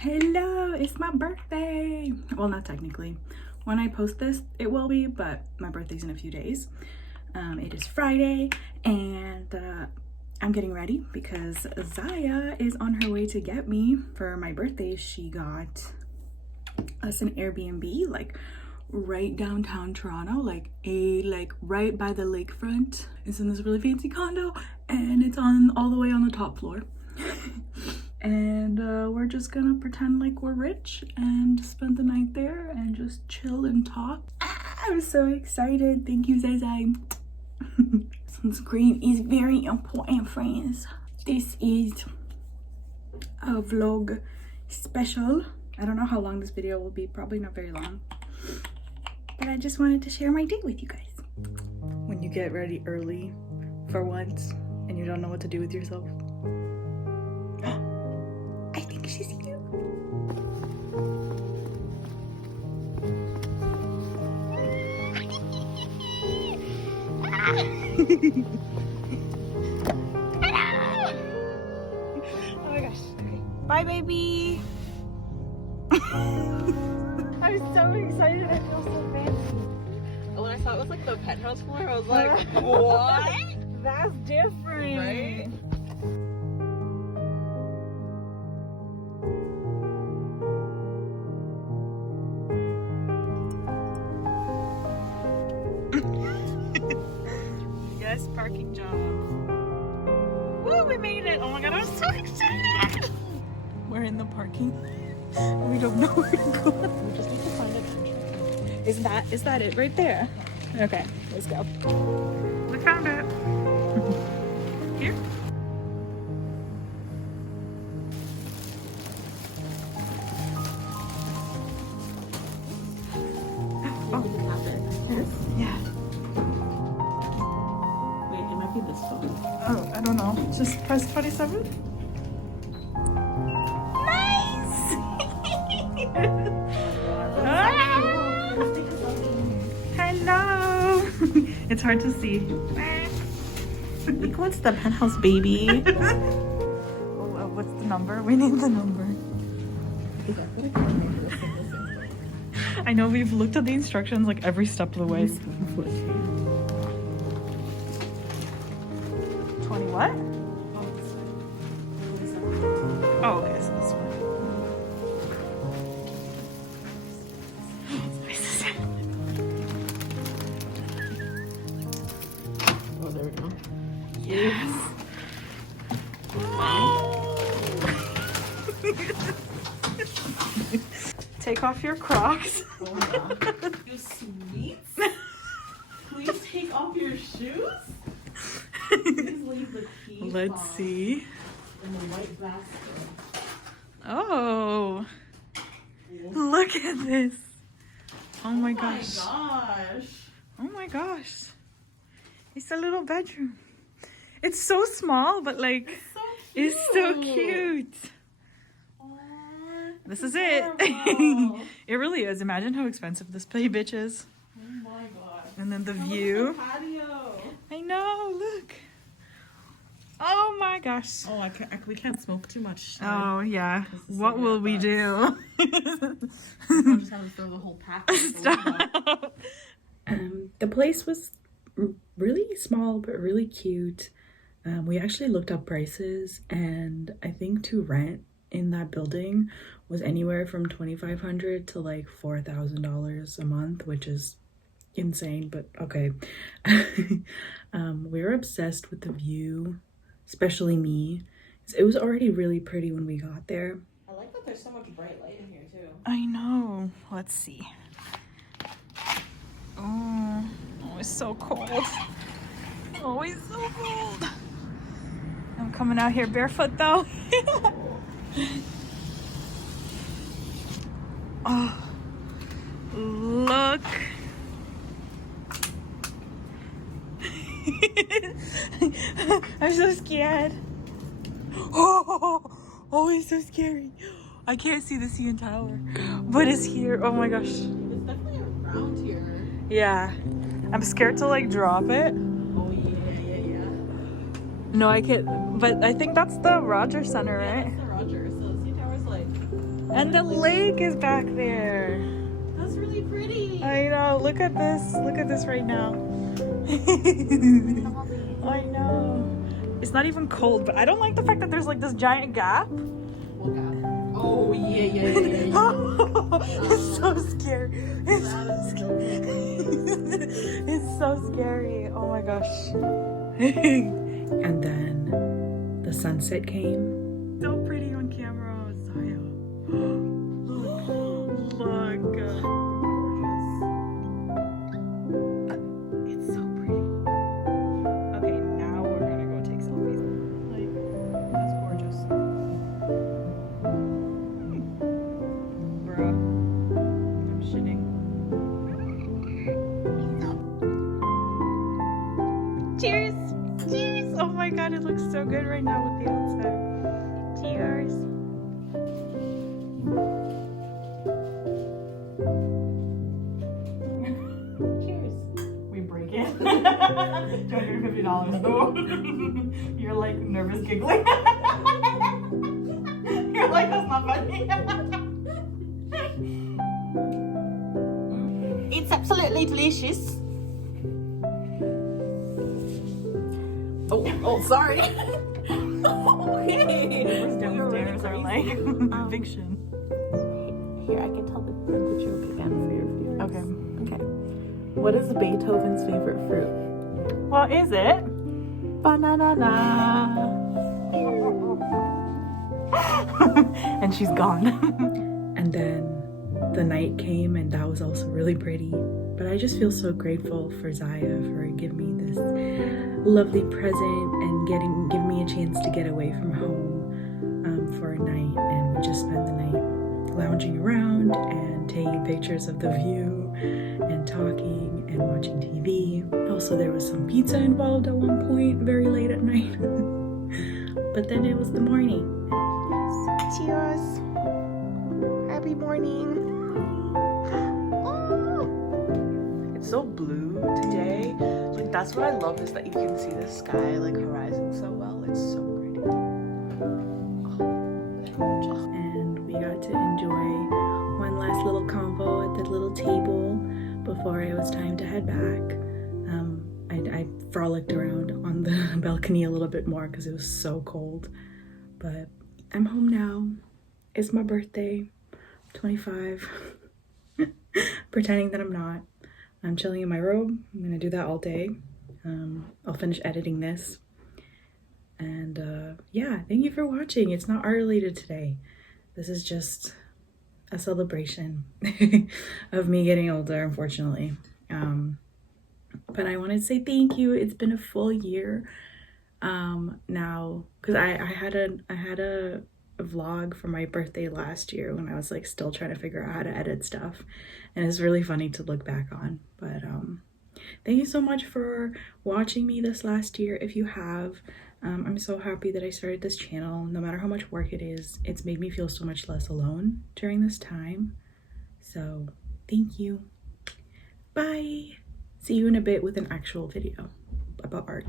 Hello, it's my birthday. Well, not technically. When I post this, it will be, but my birthday's in a few days. It is Friday, and I'm getting ready because Zaya is on her way to get me for my birthday. She got us an Airbnb, like right downtown Toronto, like right by the lakefront. It's in this really fancy condo, and it's on all the way on the top floor. And we're just gonna pretend like we're rich and spend the night there and just chill and talk. I'm so excited. Thank you, Zai. Sunscreen is very important, friends. This is a vlog special. I don't know how long this video will be, probably not very long, but I just wanted to share my day with you guys. When you get ready early for once and you don't know what to do with yourself. I think she's cute. Oh my gosh. Bye, baby. I'm so excited. I feel so fancy. When I saw it was like the penthouse floor, I was like, what? That's different. Right? Yes, parking job. Woo, we made it. Oh my god, I'm so excited. We're in the parking. We don't know where to go. We just need to find an entrance. Is that it right there? Okay, let's go. We found it. Here. Oh, yeah. Wait, it might be this phone. Oh, I don't know. Just press 27. Nice! Hello! It's hard to see. Like, what's the penthouse, baby? What's the number? We need the number. I know we've looked at the instructions like every step of the way. 20 what? Oh, okay, so this one. Oh, there we go. Yes. Take off your Crocs. Oh, yeah. You sweets? Please take off your shoes? Please leave the key Let's see. in the white basket. Oh, look at this. Oh my gosh. Oh my gosh. Oh my gosh. It's a little bedroom. It's so small, but like, it's so cute. Aww, This is it. adorable. It really is. Imagine how expensive this play bitch is. Oh my god. And then the Look at view. the patio. I know, look. Oh my gosh. Oh, we can't smoke too much. So Oh yeah. This is What so will we do? I'll just have to throw the whole pack. Stop. The place was really small but really cute. We actually looked up prices, and I think to rent in that building was anywhere from $2,500 to like $4,000 a month, which is insane, but okay. We were obsessed with the view, especially me. It was already really pretty when we got there. I like that there's so much bright light in here too. I know. Let's see. Oh, it's so cold. Oh, it's so cold. I'm coming out here barefoot though. Oh, look. I'm so scared. Oh, it's so scary. I can't see the CN Tower, but it's here. Oh my gosh. It's definitely around here. Yeah. I'm scared to like drop it. Oh yeah. No, I can't. But I think that's the Rogers Center, Yeah, right? that's the Rogers. So the C Tower's like And the lake is back there. That's really pretty. I know. Look at this. Look at this right now. I know. It's not even cold, but I don't like the fact that there's like this giant gap. What gap? Oh, yeah. It's so scary. It's so scary. It's so scary. Oh my gosh. And then the sunset came. So pretty on camera, Zaya. Look. It's so pretty. Okay, now we're gonna go take selfies. Like, that's gorgeous. Bruh. I'm shitting. Cheers! Cheers! Oh my god, it looks so good right now with the outside. Cheers! Cheers! We break it. $250 though. You're like nervous giggling. You're like, that's not funny. It's absolutely delicious. Oh, sorry. Okay. Neighbors downstairs are like eviction. Here, I can tell the joke again for your viewers. Okay. Okay. What is Beethoven's favorite fruit? What is it? Banana. And she's gone. And then the night came, and that was also really pretty. But I just feel so grateful for Zaya for giving me this lovely present and giving me a chance to get away from home for a night, and we just spent the night lounging around and taking pictures of the view and talking and watching TV. Also, there was some pizza involved at one point, very late at night. But then it was the morning. Cheers! Happy morning! It's so blue today. Like, that's what I love, is that you can see the sky, like horizon, so well. It's so pretty. And we got to enjoy one last little convo at the little table before it was time to head back. I frolicked around on the balcony a little bit more because it was so cold. But I'm home now. It's my birthday. I'm 25. Pretending that I'm not. I'm chilling in my robe. I'm gonna do that all day. I'll finish editing this. And yeah, thank you for watching. It's not art related today. This is just a celebration of me getting older, unfortunately. But I wanted to say thank you. It's been a full year now, because I had a vlog for my birthday last year when I was like still trying to figure out how to edit stuff, and it's really funny to look back on. But thank you so much for watching me this last year. If you have, I'm so happy that I started this channel. No matter how much work it is, it's made me feel so much less alone during this time. So thank you. Bye. See you in a bit with an actual video about art.